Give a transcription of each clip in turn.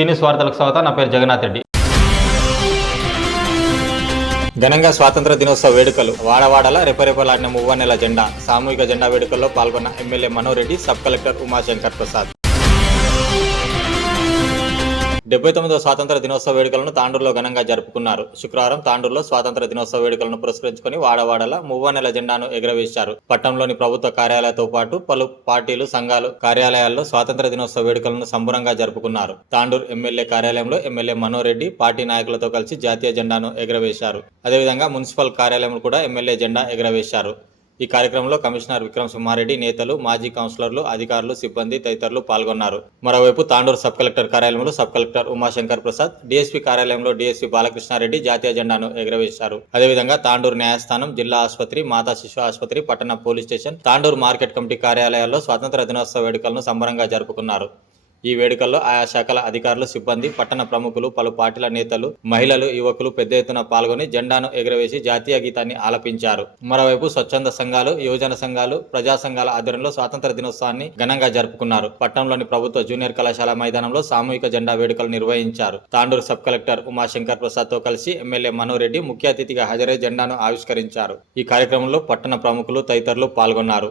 సీనియస్ వార్తలకు స్వాగతం. నా పేరు జగన్నాథ్ రెడ్డి. ఘనంగా స్వాతంత్ర దినోత్సవ వేడుకలు. వాడవాడల రెపరెపలాడిన మువ్వన్నెల జెండా సామూహిక జెండా వేడుకల్లో పాల్గొన్న MLA Mano Reddy sub collector Umashankar Prasad. డెబ్బై తొమ్మిదవ స్వాతంత్ర దినోత్సవ వేడుకలను తాండూరులో ఘనంగా జరుపుకున్నారు. శుక్రవారం తాండూరులో స్వాతంత్ర దినోత్సవ వేడుకలను పురస్కరించుకుని వాడవాడల మువ్వనెల జెండాను ఎగురవేశారు. పట్టణంలోని ప్రభుత్వ కార్యాలయాలతో పాటు పలు పార్టీలు సంఘాలు కార్యాలయాల్లో స్వాతంత్ర దినోత్సవ వేడుకలను సంబరంగా జరుపుకున్నారు. తాండూరు ఎమ్మెల్యే కార్యాలయంలో ఎమ్మెల్యే మనోరెడ్డి పార్టీ నాయకులతో కలిసి జాతీయ జెండాను ఎగురవేశారు. అదేవిధంగా మున్సిపల్ కార్యాలయంలో కూడా ఎమ్మెల్యే జెండా ఎగురవేశారు. ఈ కార్యక్రమంలో కమిషనర్ విక్రమ్ సింహారెడ్డి నేతలు మాజీ కౌన్సిలర్లు అధికారులు సిబ్బంది తదితరులు పాల్గొన్నారు. మరోవైపు తాండూరు సబ్ కలెక్టర్ కార్యాలయంలో sub collector Umashankar Prasad DSP కార్యాలయంలో డీఎస్పీ బాలకృష్ణారెడ్డి జాతీయ జెండాను ఎగురవేశారు. అదేవిధంగా తాండూరు న్యాయస్థానం జిల్లా ఆసుపత్రి మాతా శిశు ఆసుపత్రి పట్టణ police station Tandur market committee కార్యాలయాల్లో స్వాతంత్ర దినోత్సవ వేడుకలను సంబరంగా జరుపుకున్నారు. ఈ వేడుకల్లో ఆయా శాఖల అధికారులు సిబ్బంది పట్టణ ప్రముఖులు పలు పార్టీల నేతలు మహిళలు యువకులు పెద్ద ఎత్తున పాల్గొని జెండాను ఎగురవేసి జాతీయ గీతాన్ని ఆలపించారు. మరోవైపు స్వచ్ఛంద సంఘాలు యువజన సంఘాలు ప్రజా సంఘాల ఆధ్వర్యంలో స్వాతంత్ర దినోత్సవాన్ని ఘనంగా జరుపుకున్నారు. పట్టణంలోని ప్రభుత్వ జూనియర్ కళాశాల మైదానంలో సామూహిక జెండా వేడుకలు నిర్వహించారు. తాండూరు సబ్ కలెక్టర్ ఉమాశంకర్ ప్రసాద్తో కలిసి ఎమ్మెల్యే మనోరెడ్డి ముఖ్య అతిథిగా హాజరై జెండాను ఆవిష్కరించారు. ఈ కార్యక్రమంలో పట్టణ ప్రముఖులు తదితరులు పాల్గొన్నారు.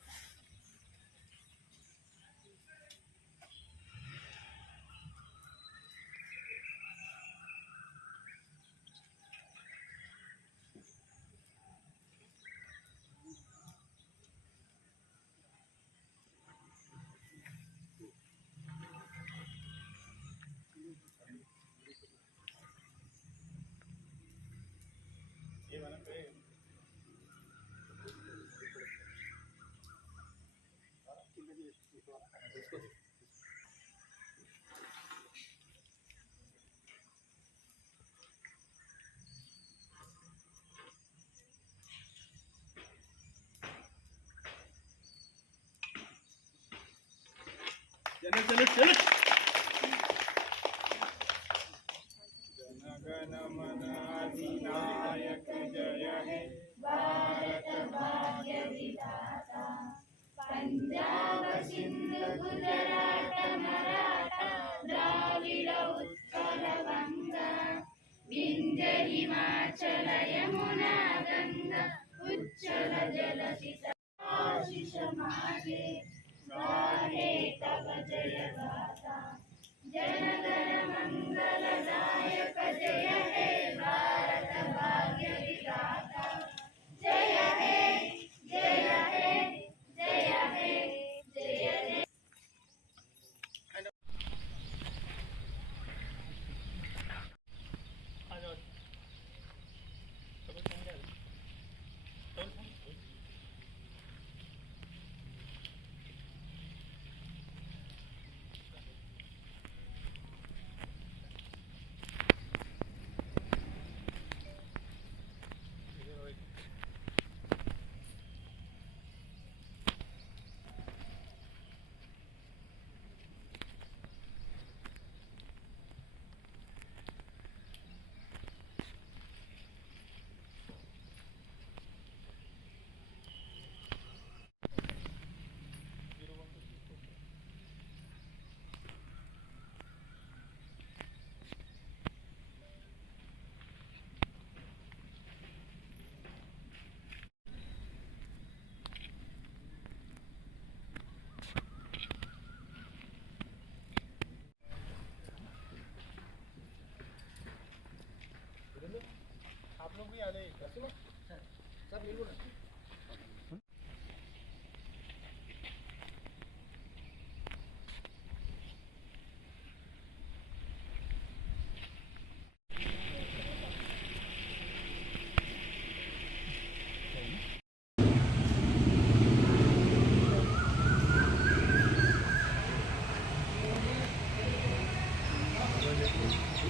Challenge, Challenge, Challenge.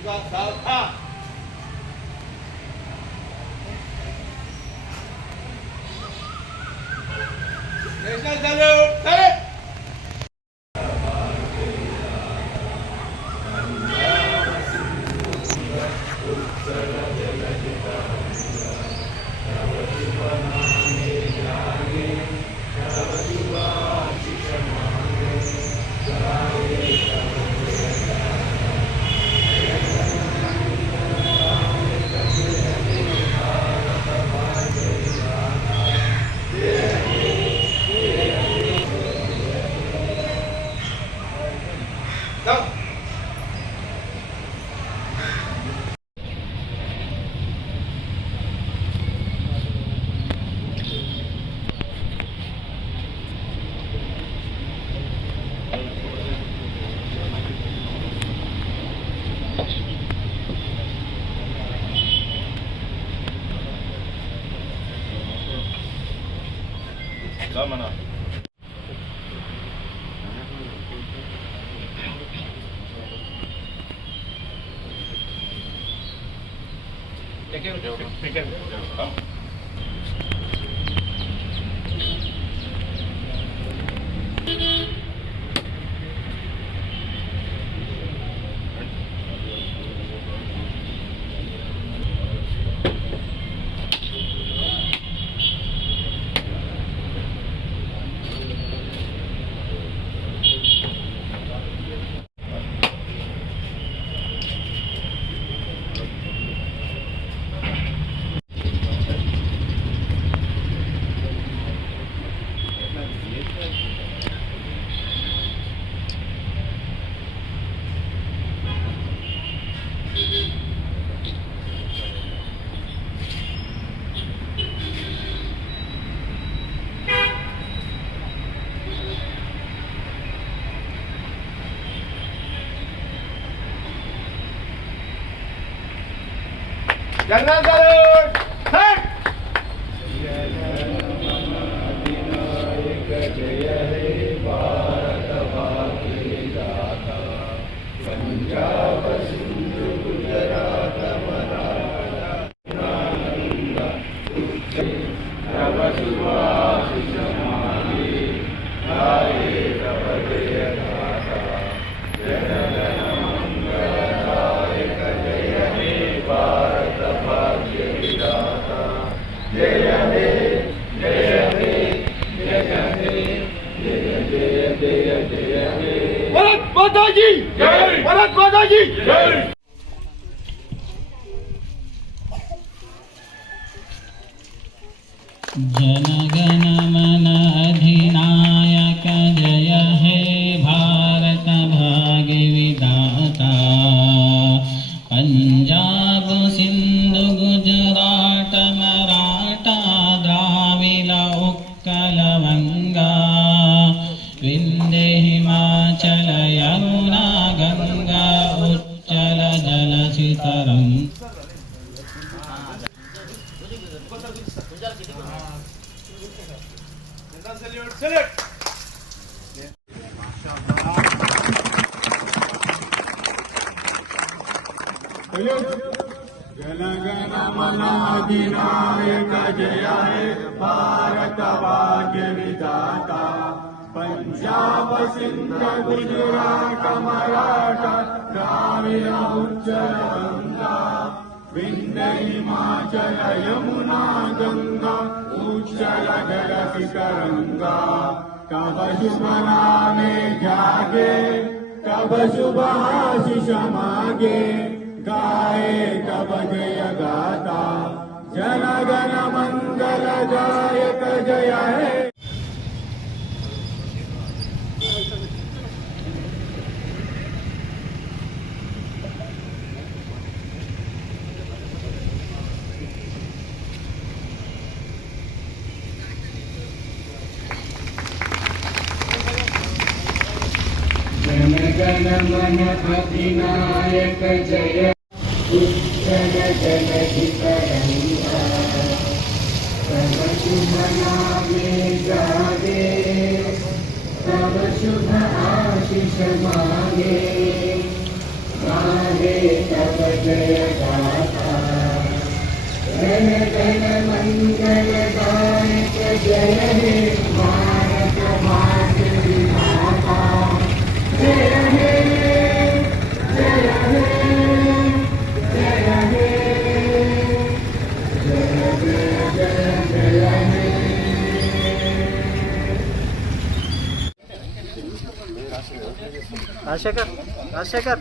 자, 자, 자. ジャンガンカル Sit. तब में जागे कब शुभ आशीष मागे। गाए कब जय गाता जन गण मंगल जायक जय। हे नमन अधिनायक जय। उच्चन जनहितरङ्गा तव शुभ नामे गावे तव शुभ आशिष मागे। मागे तव जय गाता जन जन मङ्गल गायक जय। हे Al şeker. Al şeker.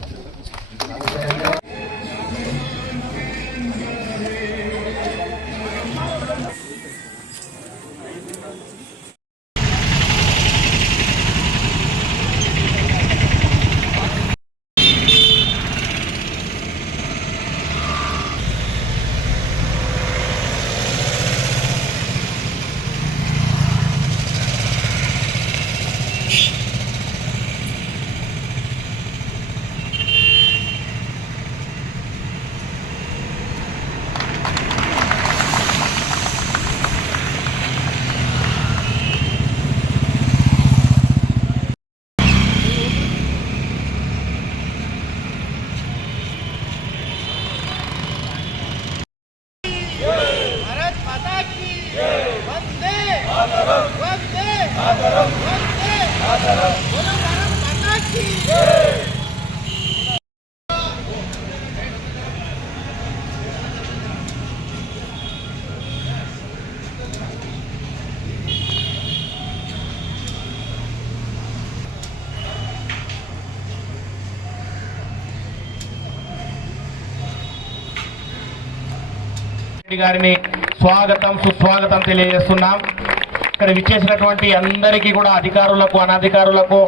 గారిని స్వాగతం సుస్వాగతం తెలియజేస్తున్నాం. ఇక్కడ విచ్చేసినటువంటి అందరికీ కూడా అధికారులకు అనధికారులకు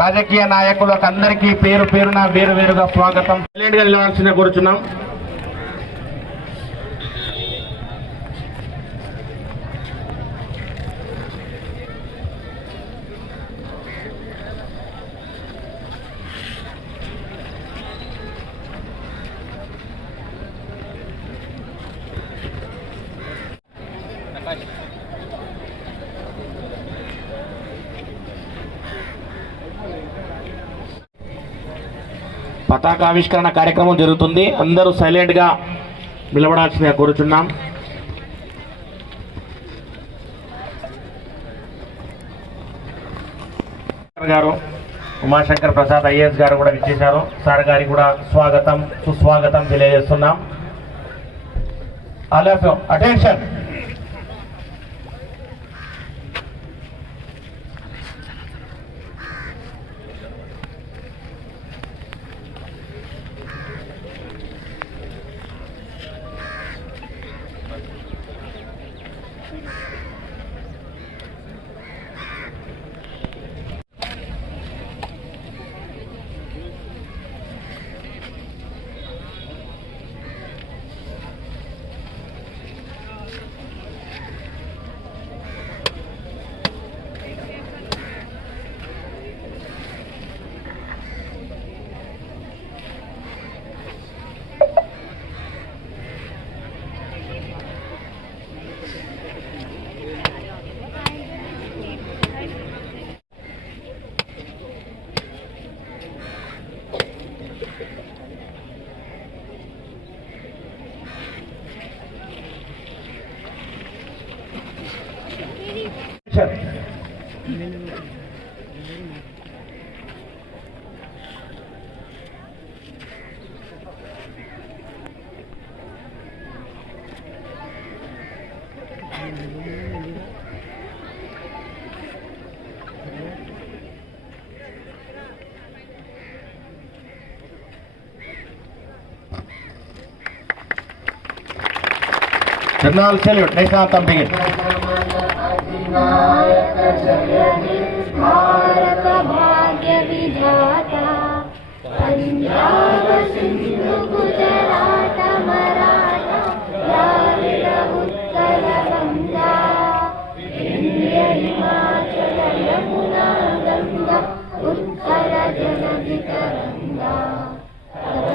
రాజకీయ నాయకులకు అందరికీ పేరు పేరున వేరు వేరుగా స్వాగతం. తెలియని గా నిలవాల్సిందే కోరుచున్నాం. పతాకావిష్కరణ కార్యక్రమం జరుగుతుంది. అందరూ సైలెంట్గా నిలబడాల్సిందిగా కోరుచున్నాం. గారు ఉమాశంకర్ ప్రసాద్ ఐఏఎస్ గారు కూడా విచ్చేశారు. సార్ గారికి కూడా స్వాగతం సుస్వాగతం తెలియజేస్తున్నాం. ఆల్ అటెన్షన్ ரெண்டு செல்யூட் நிஷாந்த் தம்பிங்க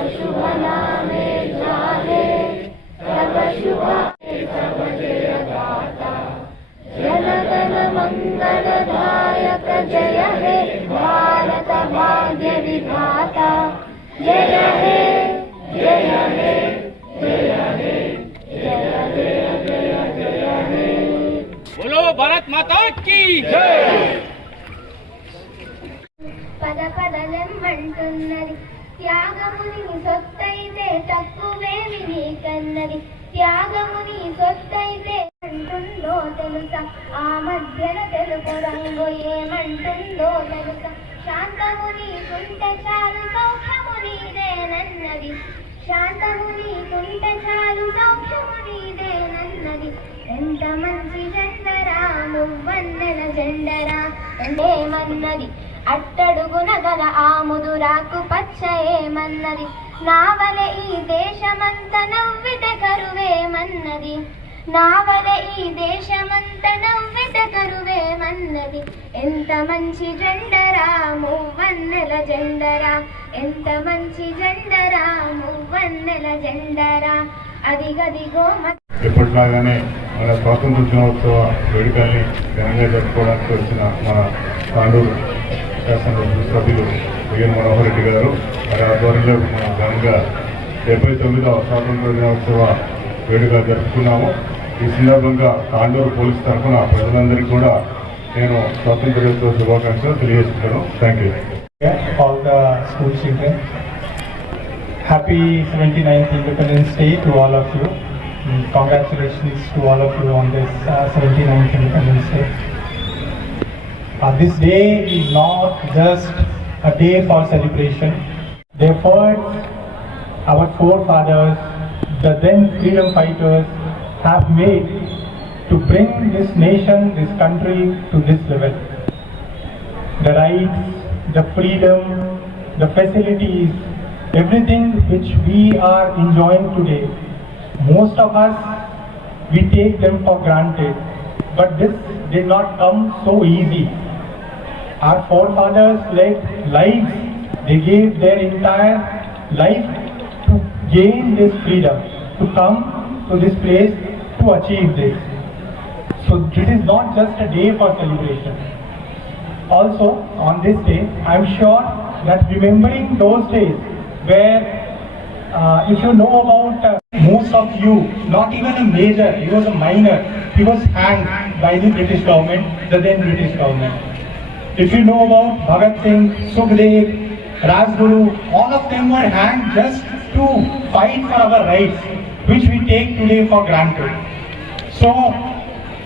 शुभ नामे जाने तव शुभ की నావల ఈ దేశమంత నవ్విత కరువేమన్నది ఎంత మంచి జెండరా మువ్వన్నెల జెండరా. ఎంత మంచి జెండరా మువ్వన్నెల జెండరా. అదిగదిగో మ ఎప్పటిలాగానే మన స్వాతంత్ర దినోత్సవ వేడుకల్ని ఘనంగా జరుపుకోవడానికి వచ్చిన మన తాండూరు శాసనసభ సభ్యులు విఎన్ మనోహర్ రెడ్డి గారు మరి ఆధ్వర్యంలో మనం ఘనంగా డెబ్బై తొమ్మిదవ స్వాతంత్ర దినోత్సవ వేడుక జరుపుకున్నాము. ఈ సందర్భంగా తాండూరు పోలీస్ తరఫున ప్రజలందరికీ కూడా నేను స్వాతంత్ర దినోత్సవ శుభాకాంక్షలు తెలియజేస్తున్నాను thank you all the school children. Happy 79th Independence Day to all of you. Mm, Congratulations to all of you on this uh, 79th Independence Day. Uh, this day is not just a day for celebration. The efforts our forefathers, the then freedom fighters, have made to bring this nation, this country to this level the rights, the freedom, the facilities, everything which we are enjoying today, most of us, we take them for granted. But this did not come so easy. Our forefathers led lives, they gave their entire life to gain this freedom, to come to this place to achieve this. So this is not just a day for celebration also on this day, I'm sure that remembering those days where uh, if you know about uh, most of you, not even a major, he was a minor, he was hanged by the British government, the then British government. If you know about Bhagat Singh, Sukhdev, Rajguru, all of them were hanged just to fight for our rights, which we take today for granted. So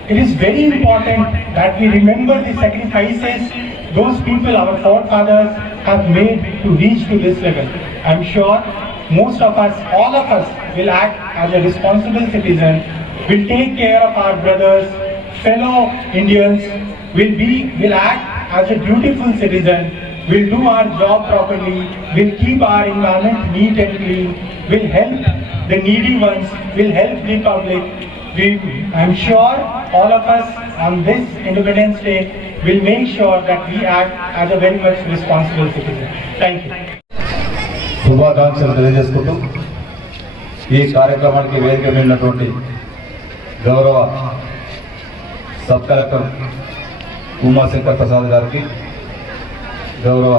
it is very important that we remember the sacrifices those people, our forefathers, have made to reach to this level. I'm sure most of us, all of us, will act as a responsible citizen, will take care of our brothers, fellow Indians, will be, will act as a dutiful citizen, will do our job properly, will keep our environment neat and clean, will help the needy ones, will help the public, we, I'm sure all of us on this Independence Day will make sure that we act as a very much responsible citizen. Thank you. శుభాకాంక్షలు తెలియజేసుకుంటూ ఈ కార్యక్రమానికి వేదిక వెళ్ళినటువంటి గౌరవ sub collector Umashankar Prasad గారికి గౌరవ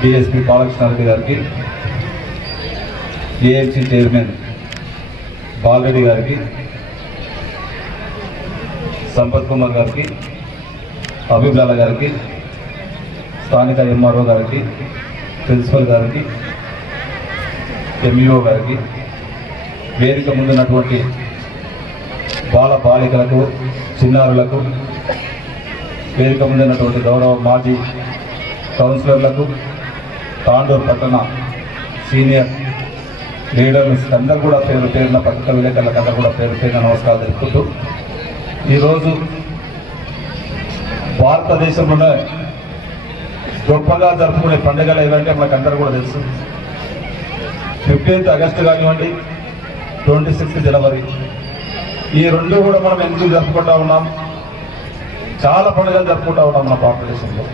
DSP Balakrishna Reddy గారికి ఏఎంసీ చైర్మన్ బాలరెడ్డి గారికి సంపత్ కుమార్ గారికి అభిబ్లాల గారికి స్థానిక ఎంఆర్ఓ గారికి ప్రిన్సిపల్ గారికి ఎంఈఓ గారికి వేదిక ముందున్నటువంటి బాల బాలికలకు చిన్నారులకు వేదిక ముందున్నటువంటి గౌరవ మాజీ కౌన్సిలర్లకు తాండూరు పట్టణ సీనియర్ లీడర్స్ అందరూ కూడా పేరు పేరున పత్రిక విలేకరులకు కూడా పేరు పేరున నమస్కారాలు తెలుపుతూ ఈరోజు భారతదేశంలోనే గొప్పగా జరుపుకునే పండుగలు ఏవంటే మనకు అందరూ కూడా తెలుసు. ఫిఫ్టీన్త్ ఆగస్టు కానివ్వండి ట్వంటీ సిక్స్త్ జనవరి. ఈ రెండు కూడా మనం ఎందుకు జరుపుకుంటా ఉన్నాం? చాలా పండుగలు జరుపుకుంటా ఉన్నాం మన భారతదేశంలో.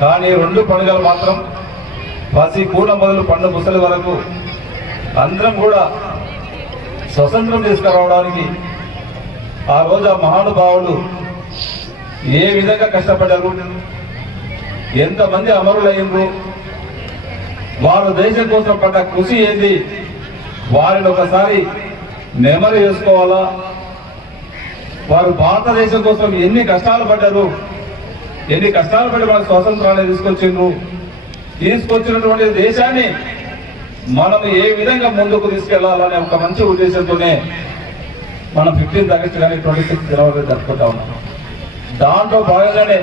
కానీ రెండు పండుగలు మాత్రం పసి కూడ మొదలు పండు ముసలి వరకు అందరం కూడా స్వతంత్రం తీసుకురావడానికి ఆ రోజు ఆ మహానుభావులు ఏ విధంగా కష్టపడ్డారు? ఎంతమంది అమరులయ్యారు వారు దేశం కోసం పడ్డ కృషి ఏంది? వారిని ఒకసారి నెమరు చేసుకోవాలా వారు భారతదేశం కోసం ఎన్ని కష్టాలు పడ్డారు? ఎన్ని కష్టాలు పడి మనకు స్వాతంత్రాన్ని తీసుకొచ్చిండ్రు? తీసుకొచ్చినటువంటి దేశాన్ని మనం ఏ విధంగా ముందుకు తీసుకెళ్ళాలనే ఒక మంచి ఉద్దేశంతోనే మనం ఫిఫ్టీన్త్ ఆగస్ట్ కానీ ట్వంటీ సిక్స్త్ జనవరి జరుపుకుంటా ఉన్నాం. దాంట్లో భాగంగానే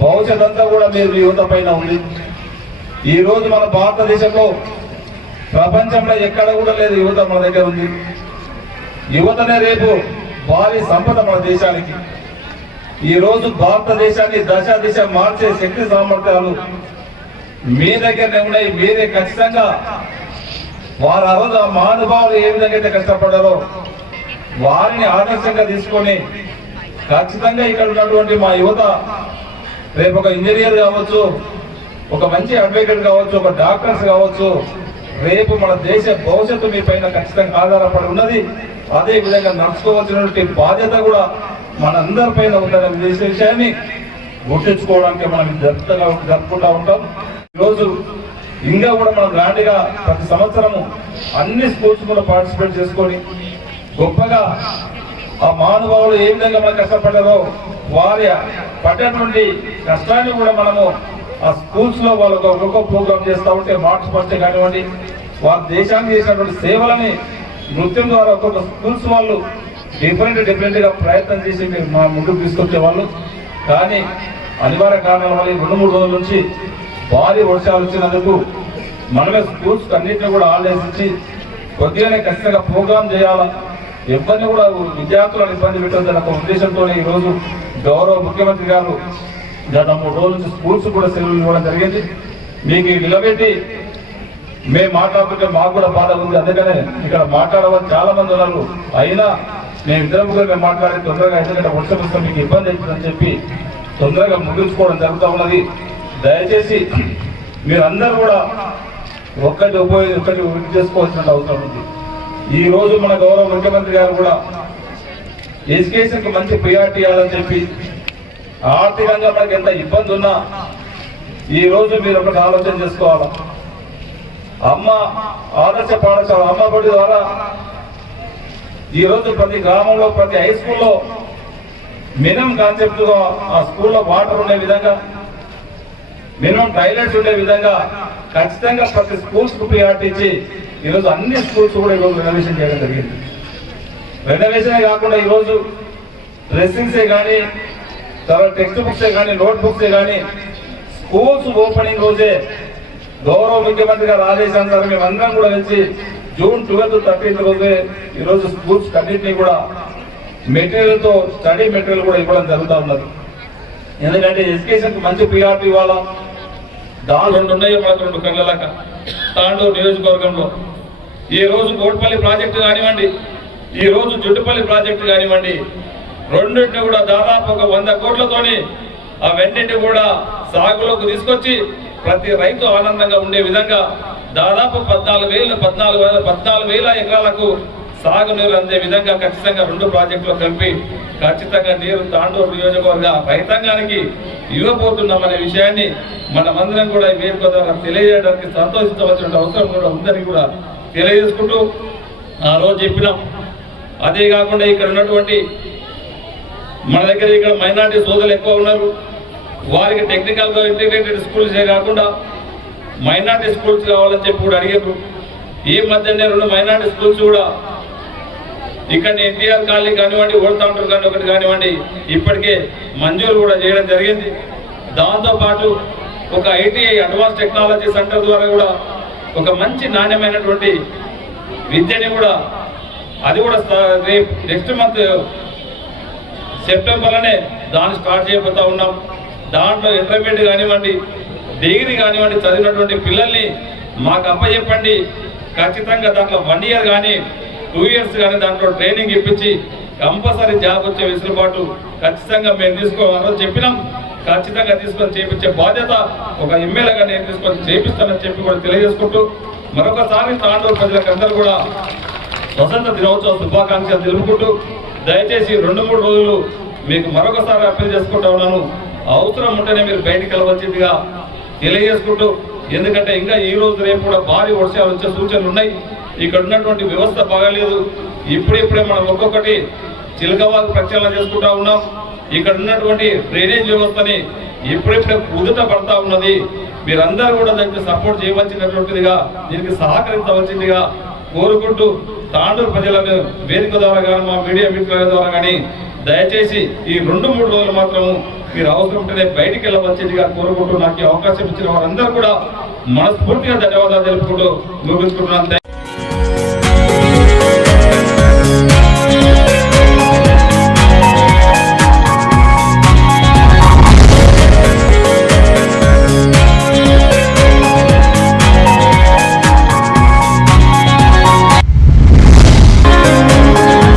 భవిష్యత్ అంతా కూడా మీరు మీ యువత పైన ఉంది. ఈ రోజు మన భారతదేశంలో ప్రపంచంలో ఎక్కడ కూడా లేదు యువత మన దగ్గర ఉంది. యువతనే రేపు భారీ సంపద మన దేశానికి. ఈ రోజు భారతదేశాన్ని దశ దిశ మార్చే శక్తి సామర్థ్యాలు మీ దగ్గరనే ఉన్నాయి మీరే ఖచ్చితంగా వారు ఆ రోజు ఆ మహానుభావులు ఏ విధంగా అయితే కష్టపడ్డారో వారిని ఆదర్శంగా తీసుకొని ఖచ్చితంగా ఇక్కడ ఉన్నటువంటి మా యువత రేపు ఒక ఇంజనీర్ కావచ్చు ఒక మంచి అడ్వకేట్ కావచ్చు ఒక డాక్టర్స్ కావచ్చు రేపు మన దేశ భవిష్యత్తు మీ పైన ఖచ్చితంగా ఆధారపడి ఉన్నది. అదే విధంగా నడుచుకోవాల్సినటువంటి బాధ్యత కూడా మనందరి పైన ఉందనే విషయాన్ని గుర్తించుకోవడానికి మనం జరుపుతా జరుపుకుంటా ఉంటాం. ఈరోజు ఇంకా కూడా మనం గ్రాండ్గా ప్రతి సంవత్సరము అన్ని స్కూల్స్ కూడా పార్టిసిపేట్ చేసుకొని గొప్పగా ఆ మహానుభావులు ఏ విధంగా మనం కష్టపడ్డారో వారి పడ్డటువంటి కష్టాన్ని కూడా మనము ఆ స్కూల్స్లో వాళ్ళకు ఒక్కొక్క ప్రోగ్రామ్ చేస్తూ ఉంటే మార్చ్ ఫస్ట్ కానివ్వండి వారి దేశానికి చేసినటువంటి సేవలని నృత్యం ద్వారా ఒక్కొక్క స్కూల్స్ వాళ్ళు డిఫరెంట్ డిఫరెంట్గా ప్రయత్నం చేసి మా ముందుకు తీసుకొచ్చే వాళ్ళు కానీ అనివార్య కారణాల వల్ల రెండు మూడు రోజుల నుంచి భారీ వర్షాలు వచ్చినందుకు మనమే స్కూల్స్ అన్నింటినీ కూడా హాలిడేస్ ఇచ్చి కొద్దిగానే ఖచ్చితంగా ప్రోగ్రామ్ చేయాలా? ఎవరిని కూడా విద్యార్థులను ఇబ్బంది పెట్టొద్దని ఒక ఉద్దేశంతో ఈ రోజు గౌరవ ముఖ్యమంత్రి గారు గత మూడు రోజుల నుంచి స్కూల్స్ కూడా సెలవులు ఇవ్వడం జరిగింది. మీకు నిలబెట్టి మేము మాట్లాడుతుంటే మాకు కూడా బాధ ఉంది. అందుకనే ఇక్కడ మాట్లాడవని చాలా మంది ఉన్నారు. అయినా మేము ఇద్దరం కూడా మేము మాట్లాడి తొందరగా ఎందుకంటే వర్షం వస్తే మీకు ఇబ్బంది అవుతుందని చెప్పి తొందరగా ముగించుకోవడం జరుగుతూ ఉన్నది. దయచేసి మీరందరూ కూడా ఒక్కటి ఉపయోగ ఒక్కటి వృద్ధి చేసుకోవాల్సిన అవసరం ఉంది. ఈ రోజు మన గౌరవ ముఖ్యమంత్రి గారు కూడా ఎడ్యుకేషన్కి మంచి ప్రియారిటీ ఇవ్వాలని చెప్పి ఆర్థికంగా మనకి ఎంత ఇబ్బంది ఉన్నా ఈ రోజు మీరు ఒకటి ఆలోచన చేసుకోవాలా? అమ్మ ఆదర్శ పాఠశాల అమ్మ బడి ద్వారా ఈరోజు ప్రతి గ్రామంలో ప్రతి హై స్కూల్లో మినిమం కాన్సెప్ట్గా ఆ స్కూల్లో వాటర్ ఉండే విధంగా మినిమం టాయిలెట్స్ ఉండే విధంగా ఖచ్చితంగా ప్రతి స్కూల్స్కు ప్రియారిటీ ఇచ్చి ఈరోజు అన్ని స్కూల్స్ కూడా ఈరోజు రెనోవేషన్ చేయడం జరిగింది. రెనోవేషనే కాకుండా ఈరోజు డ్రెస్సింగ్సే కానీ తర్వాత టెక్స్ట్ బుక్సే కానీ నోట్ బుక్సే కానీ స్కూల్స్ ఓపెనింగ్ రోజే గౌరవ ముఖ్యమంత్రి గారు ఆదేశానుసారం మేమందరం కూడా వెళ్ళి జూన్ ట్వెల్త్ థర్టీన్త్ రోజే ఈరోజు స్కూల్స్ అన్నింటినీ కూడా మెటీరియల్తో స్టడీ మెటీరియల్ కూడా ఇవ్వడం జరుగుతూ ఉన్నది. ఎందుకంటే ఎడ్యుకేషన్కి మంచి ప్రియారిటీ ఇవ్వాలా? దాని రెండు ఉన్నాయో మనకు రెండు కళ్ళలాక తాండూరు నియోజకవర్గంలో. ఈ రోజు కోట్పల్లి ప్రాజెక్టు కానివ్వండి ఈ రోజు జుట్టుపల్లి ప్రాజెక్టు కానివ్వండి రెండింటిని కూడా దాదాపు ఒక వంద కోట్లతోని ఆ కూడా సాగులోకి తీసుకొచ్చి ప్రతి రైతు ఆనందంగా ఉండే విధంగా దాదాపు పద్నాలుగు వేల పద్నాలుగు వేల పద్నాలుగు వేల ఎకరాలకు సాగునీరు అందే విధంగా ఖచ్చితంగా రెండు ప్రాజెక్టులు కలిపి ఖచ్చితంగా నీరు తాండూరు నియోజకవర్గ రైతాంగానికి ఇవ్వబోతున్నామనే విషయాన్ని మనమందరం కూడా ఈ వేదిక ద్వారా తెలియజేయడానికి సంతోషించవలసిన అవసరం కూడా ఉందని కూడా తెలియజేసుకుంటూ ఆ రోజు చెప్పినాం. అదే కాకుండా ఇక్కడ ఉన్నటువంటి మన దగ్గర ఇక్కడ మైనార్టీ సోదరులు ఎక్కువ ఉన్నారు. వారికి టెక్నికల్గా ఇంటిగ్రేటెడ్ స్కూల్స్ కాకుండా మైనార్టీ స్కూల్స్ కావాలని చెప్పి కూడా అడిగారు. ఈ మధ్యనే రెండు మైనార్టీ స్కూల్స్ కూడా ఇక్కడ ఎన్టీఆర్ కాలనీ కానివ్వండి ఓడతాండ్రు కానీ ఒకటి కానివ్వండి ఇప్పటికే మంజూరు కూడా చేయడం జరిగింది. దాంతో పాటు ఒక ఐటీఐ అడ్వాన్స్ టెక్నాలజీ సెంటర్ ద్వారా కూడా ఒక మంచి నాణ్యమైనటువంటి విద్యని కూడా అది కూడా రేపు నెక్స్ట్ మంత్ సెప్టెంబర్లోనే దాన్ని స్టార్ట్ చేయబోతా ఉన్నాం. దాంట్లో ఇంటర్మీడియట్ కానివ్వండి డిగ్రీ కానివ్వండి చదివినటువంటి పిల్లల్ని మాకు అప్పచెప్పండి. ఖచ్చితంగా దాంట్లో వన్ ఇయర్ కానీ టూ ఇయర్స్ కానీ దాంట్లో ట్రైనింగ్ ఇప్పించి కంపల్సరీ జాబ్ వచ్చే వెసులుబాటు ఖచ్చితంగా మేము తీసుకోవాలని చెప్పినాం. ఖచ్చితంగా తీసుకొని చేపించే బాధ్యత ఒక ఎమ్మెల్యేగా నేను తీసుకొని చేపిస్తానని చెప్పి కూడా తెలియజేసుకుంటూ మరొకసారి తాండూరు ప్రజలకు అందరూ కూడా స్వతంత్ర దినోత్సవ శుభాకాంక్షలు తెలుపుకుంటూ దయచేసి రెండు మూడు రోజులు మీకు మరొకసారి అప్పీల్ చేసుకుంటా ఉన్నాను. అవసరం ఉంటేనే మీరు బయటికి వెళ్ళవచ్చిందిగా తెలియజేసుకుంటూ ఎందుకంటే ఇంకా ఈ రోజు రేపు కూడా భారీ వర్షాలు వచ్చే సూచనలు ఉన్నాయి. ఇక్కడ ఉన్నటువంటి వ్యవస్థ బాగాలేదు ఇప్పుడిప్పుడే మనం ఒక్కొక్కటి చిలకవాగు ప్రక్షాళన చేసుకుంటా ఉన్నాం. ఇక్కడ ఉన్నటువంటి డ్రైనేజ్ వ్యవస్థని ఇప్పుడిప్పుడే కుదుట పడతా ఉన్నది. మీరందరూ కూడా దానికి సపోర్ట్ చేయవలసినటువంటిదిగా దీనికి సహకరించవలసిందిగా కోరుకుంటూ తాండూరు ప్రజలను వేదిక ద్వారా కానీ మా మీడియా మిత్రుల ద్వారా కానీ దయచేసి ఈ రెండు మూడు రోజులు మాత్రము మీరు అవసరం ఉంటేనే బయటికి వెళ్ళవచ్చేదిగా కోరుకుంటూ నాకు అవకాశం ఇచ్చిన వారందరూ కూడా మనస్ఫూర్తిగా ధన్యవాదాలు తెలుపుకుంటూ ముగించుకుంటున్నాను.